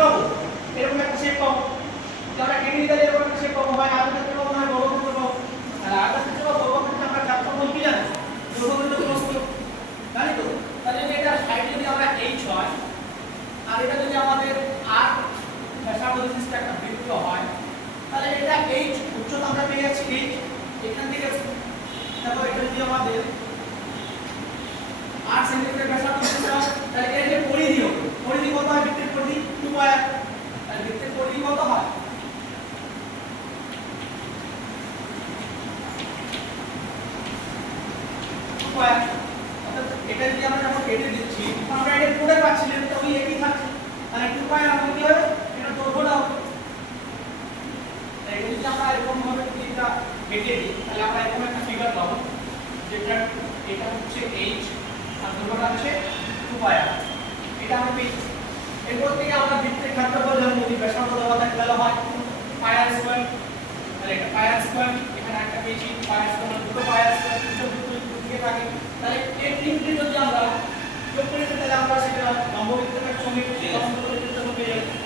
পাবো এরকম একটা শেপ পাবো আমরা কেটে দিলে এরকম একটা শেপ পাবো হয় আয়তক্ষেত্র পাবো না বর্গক্ষেত্র পাবো আর আয়তক্ষেত্র বা বর্গক্ষেত্রে আমরা ক্ষেত্রফল কি জানি দৈর্ঘ্য প্রস্থ জানি তো তাহলে যদি এটা সাইড যদি আমরা h হয় আর এটা যদি আমাদের r ব্যাসার্ধ বিশিষ্ট একটা বৃত্ত হয় তাহলে এটা h উচ্চতা আমরা পেয়ে যাচ্ছি h এখান থেকে তারপর এটা যদি আমাদের 8 সেন্টিমিটার ব্যাসার্ধ বিশিষ্ট তাহলে এর যে পরিধি হবে পরিধি কত হয় বৃত্তের পরিধি 2 পাই তাহলে বৃত্তের পরিধি কত হয় 2 পাই অর্থাৎ এটা যদি আমরা যখন কেটে দিচ্ছি আমরা এটা পুরো পাচ্ছি না তো ওই একই থাকছে তাহলে 2 পাই আমাদের কি হবে এটা দৈর্ঘ্যটা হবে তাই যদি আমরা এরকম ভাবে এটা কেটে দিই তাহলে আমরা এরকম একটা ফিগার পাবো যেটা এটা হচ্ছে h আর দৈর্ঘ্যটা হচ্ছে 2 পাই এটা আমরা পেয়েছি এরপর থেকে আমরা বৃত্তের ক্ষেত্রফল জানবো যদি ব্যাসার্ধ দেওয়া থাকে তাহলে হয় পাই r স্কয়ার তাহলে এটা পাই r স্কয়ার এখানে একটা পেয়েছি পাই r স্কয়ার দুটো পাই r স্কয়ার দুটো দিকে থাকে তাহলে এই তিনটি যদি আমরা যোগ করি তাহলে আমরা সেটা লম্ব বৃত্তের সঙ্গে লম্ব বৃত্তের সঙ্গে পেয়ে যাবো